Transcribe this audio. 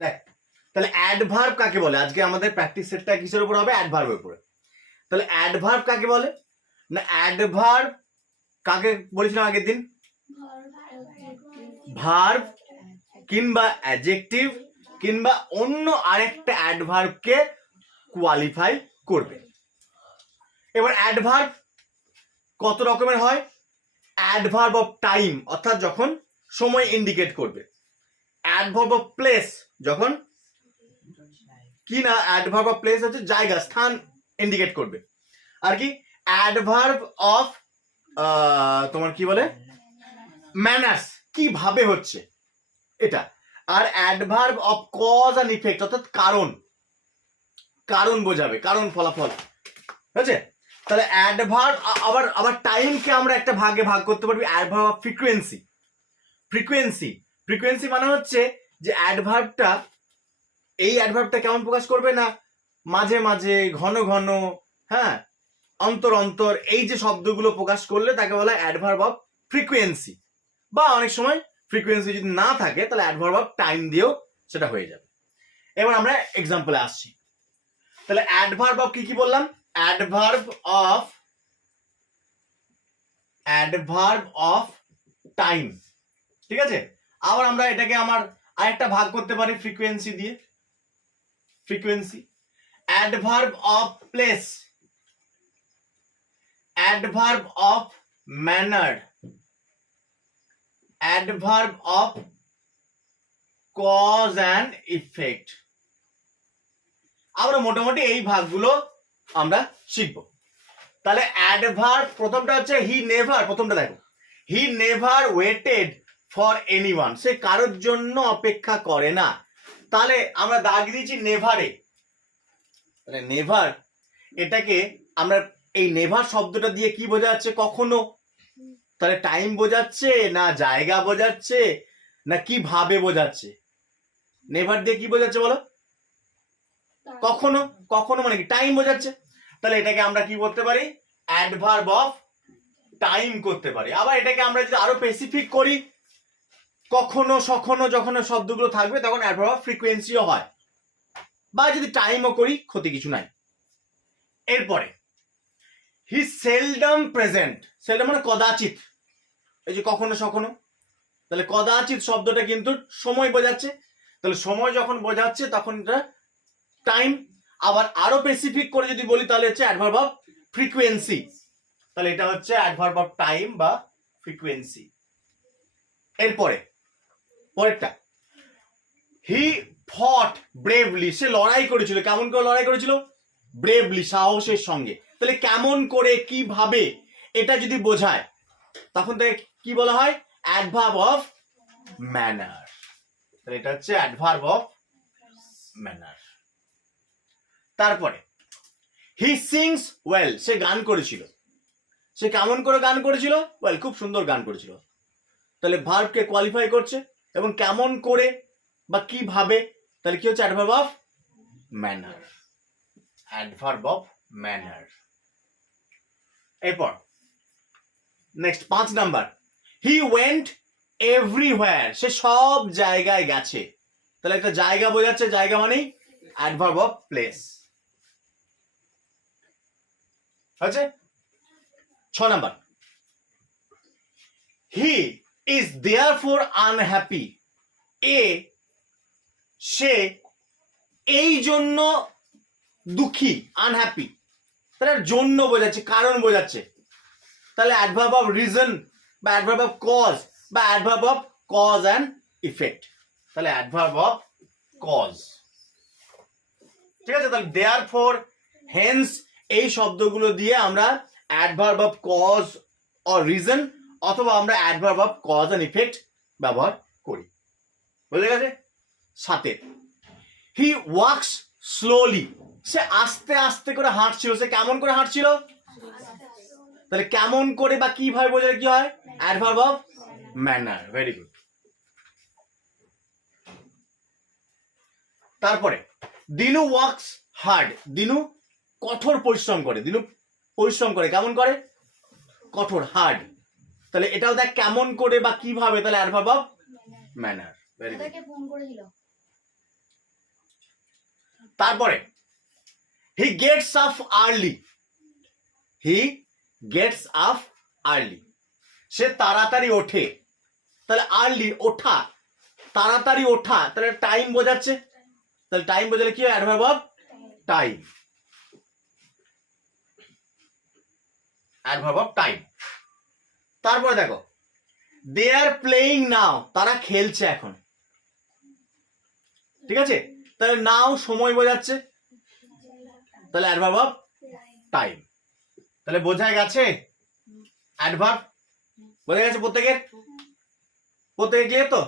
দেখ তাহলে অ্যাডভার্ব কাকে বলে, আজকে আমাদের প্র্যাকটিস সেটটা কিসের উপর হবে, অ্যাডভার্বের উপরে। তাহলে অ্যাডভার্ব কাকে বলে না, অ্যাডভার্ব কাকে বলেছিলাম আগের দিন, ভার্ব কিংবা অ্যাডজেক্টিভ কিংবা অন্য আরেকটা অ্যাডভার্বকে কোয়ালিফাই করবে। এবার অ্যাডভার্ব কত রকমের হয়, অ্যাডভার্ব অফ টাইম অর্থাৎ যখন সময় ইন্ডিকেট করবে, অ্যাডভার্ব অফ প্লেস যখন কি না, অ্যাডভার্ব অফ প্লেস হচ্ছে জায়গা স্থান ইন্ডিকেট করবে, আর কি অ্যাডভার্ব অফ তোমার কি বলে ম্যানার্স কিভাবে হচ্ছে এটা, আর adverb of cause and effect অর্থাৎ কারণ, কারণ বোঝাবে, কারণ ফলাফল, ঠিক আছে। তাহলে অ্যাডভার্ব আবার আবার টাইমকে আমরা একটা ভাগে ভাগ করতে পারবি, adverb of frequency. Frequency frequency মানে হচ্ছে যে অ্যাডভার্বটা, এই অ্যাডভার্বটা কেমন প্রকাশ করবে না, মাঝে মাঝে, ঘন ঘন, হ্যাঁ, অন্তর অন্তর, এই যে শব্দগুলো প্রকাশ করলে তাকে বলা হয় অ্যাডভার্ব অফ ফ্রিকোয়েন্সি। বা অনেক সময় ফ্রিকোয়েন্সি যদি না থাকে তাহলে অ্যাডভার্ব অফ টাইম দিয়েও সেটা হয়ে যাবে। এবার আমরা এক্সাম্পলে আসছি। তাহলে অ্যাডভার্ব অফ কি কি বললাম, অ্যাডভার্ব অফ টাইম, ঠিক আছে। আবার আমরা এটাকে আমার আরেকটা ভাগ করতে পারি ফ্রিকোয়েন্সি দিয়ে, frequency. Adverb of place, adverb of manner, adverb of cause and effect. আমরা মোটামুটি এই ভাগগুলো আমরা শিখব। তাহলে অ্যাডভার্ব প্রথমটা হচ্ছে হি নেভার, প্রথমটা দেখো, he never waited for anyone, সে কারোর জন্য অপেক্ষা করে না। তাহলে আমরা দাগ দিয়েছি নেভারে, তাহলে নেভার এটাকে আমরা এই নেভার শব্দটা দিয়ে কি বোঝাচ্ছে, কখনো, তাহলে টাইম বোঝাচ্ছে না জায়গা বোঝাচ্ছে না কিভাবে বোঝাচ্ছে, নেভার দিয়ে কি বোঝাচ্ছে বলো, কখনো, কখনো মানে কি টাইম বোঝাচ্ছে। তাহলে এটাকে আমরা কি করতে পারি, অ্যাডভার্ব অফ টাইম করতে পারি। আবার এটাকে আমরা যদি আরো স্পেসিফিক করি, কখনো সখনো যখন শব্দগুলো থাকবে তখন অ্যাডভার্ব অফ ফ্রিকোয়েন্সিও হয়, বা যদি টাইমও করি ক্ষতি কিছু নাই। এরপরে হি সেলডম প্রেজেন্ট, সেলডম মানে কদাচিৎ, এই যে কখনো সখনো, তাহলে কদাচিৎ শব্দটা কিন্তু সময় বোঝাচ্ছে, তাহলে সময় যখন বোঝাচ্ছে তখন এটা টাইম। আবার আরো স্পেসিফিক করে যদি বলি তাহলে হচ্ছে অ্যাডভার্ব অফ ফ্রিকোয়েন্সি, তাহলে এটা হচ্ছে অ্যাডভার্ব অফ টাইম বা ফ্রিকোয়েন্সি। এরপরে পরেরটা, হি ফট ব্রেভলি, সে লড়াই করেছিল, কেমন করে লড়াই করেছিল, ব্রেভলি, সাহসের সঙ্গে। তাহলে কেমন করে কিভাবে এটা যদি বোঝায় তখন তাকে কি বলা হয়, অ্যাডভার্ব অফ ম্যানার, তাহলে এটা হচ্ছে অ্যাডভার্ব অফ ম্যানার। তারপরে হি সিংস ওয়েল, সে গান করেছিল, সে কেমন করে গান করেছিল, ওয়েল খুব সুন্দর গান করেছিল, তাহলে ভার্বকে কোয়ালিফাই করছে, এবং কেমন করে বা কিভাবে, তাহলে কি হচ্ছে adverb of manner, adverb of manner. এরপর next 5 number, he went everywhere, সে সব জায়গায় গেছে, তাহলে একটা জায়গা বোঝাচ্ছে, জায়গা মানেই অ্যাডভার্ব অফ প্লেস আছে। 6 number, he is therefore unhappy, সে এই জন্য দুঃখী, আনহ্যাপি, তাহলে জন্য বোঝাচ্ছে, কারণ বোঝাচ্ছে, তাহলে অ্যাডভার্ব অফ রিজন বা অ্যাডভার্ব অফ কজ বা adverb of cause and effect, তাহলে অ্যাডভার্ব অফ কজ, ঠিক আছে। তাহলে দেয়ারফর, হেন্স, এই শব্দগুলো দিয়ে আমরা adverb of cause or reason অথবা আমরা adverb of cause and effect ব্যবহার করি, বুঝে গেছে। 7, হি ওয়াক্স স্লোলি, সে আস্তে আস্তে করে হাঁটছিল, সে কেমন করে হাঁটছিল, তাহলে কেমন করে বা কিভাবে বোঝালে কি হয়, adverb of manner, very good. তারপরে দিনু ওয়ার্কস হার্ড, দিনু কঠোর পরিশ্রম করে, দিনু পরিশ্রম করে কেমন করে, কঠোর, হার্ড, তাহলে এটাও দেখ কেমন করে বা কিভাবে, তাহলে adverb of manner, very good. তারপরে he gets up early, he gets up early, সে তাড়াতাড়ি ওঠে। তাহলে আর্লি ওঠা, তাড়াতাড়ি ওঠা, তাহলে টাইম বোঝাচ্ছে। তাহলে টাইম বোঝালে কি হয়? Adverb of time, adverb of time. তারপরে দেখো দে আর প্লেইং নাও, তারা খেলছে এখন, ঠিক আছে? তাহলে নাও সময় বোঝাচ্ছে, তাহলে অ্যাডভার্ব অফ টাইম। তাহলে বোঝা গেছে অ্যাডভার্ব, বোঝা গেছে প্রত্যেকের? প্রত্যেকে ক্লিয়ার তো?